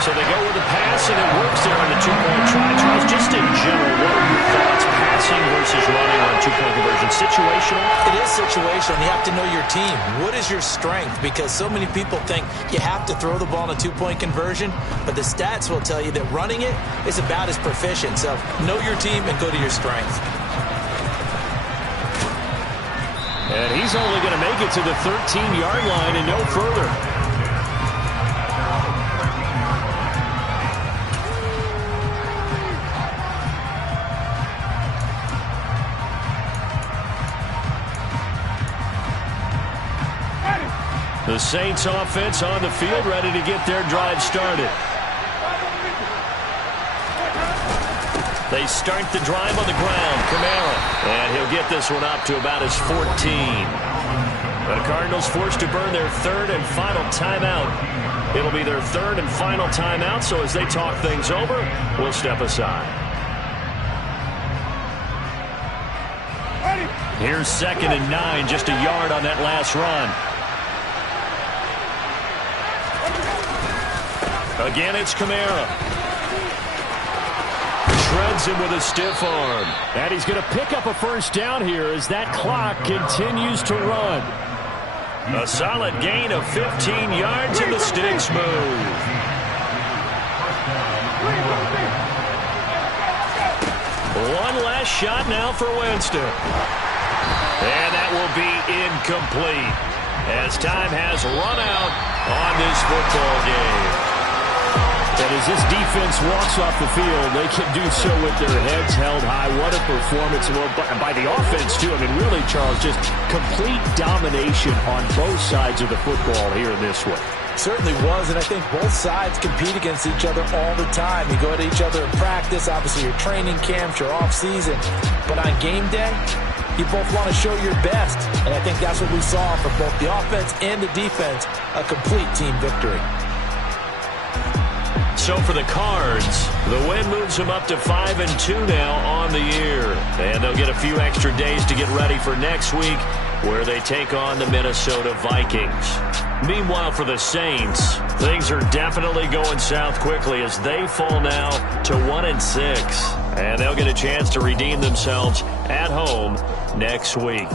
So they go with the pass, and it works there on the 2-point try. Charles, just in general, what are your thoughts, passing versus running on 2-point conversion? Situational? It is situational. You have to know your team. What is your strength? Because so many people think you have to throw the ball in a 2-point conversion, but the stats will tell you that running it is about as proficient. So know your team and go to your strength. And he's only going to make it to the 13-yard line and no further. The Saints offense on the field, ready to get their drive started. They start the drive on the ground. Kamara. And he'll get this one up to about his 14. The Cardinals forced to burn their 3rd and final timeout. It'll be their 3rd and final timeout, so as they talk things over, we'll step aside. Here's 2nd and 9, just a yard on that last run. Again, it's Kamara. Shreds him with a stiff arm. And he's going to pick up a first down here as that clock continues to run. A solid gain of 15 yards, and the sticks move. One last shot now for Winston. And that will be incomplete as time has run out on this football game. And as this defense walks off the field, they can do so with their heads held high. What a performance. And by the offense, too. I mean, really, Charles, just complete domination on both sides of the football here in this one. Certainly was, and I think both sides compete against each other all the time. You go at each other in practice, obviously your training camps, your off-season. But on game day, you both want to show your best. And I think that's what we saw from both the offense and the defense, a complete team victory. So for the Cards, the win moves them up to 5-2 now on the year. And they'll get a few extra days to get ready for next week, where they take on the Minnesota Vikings. Meanwhile, for the Saints, things are definitely going south quickly as they fall now to 1-6. And they'll get a chance to redeem themselves at home next week.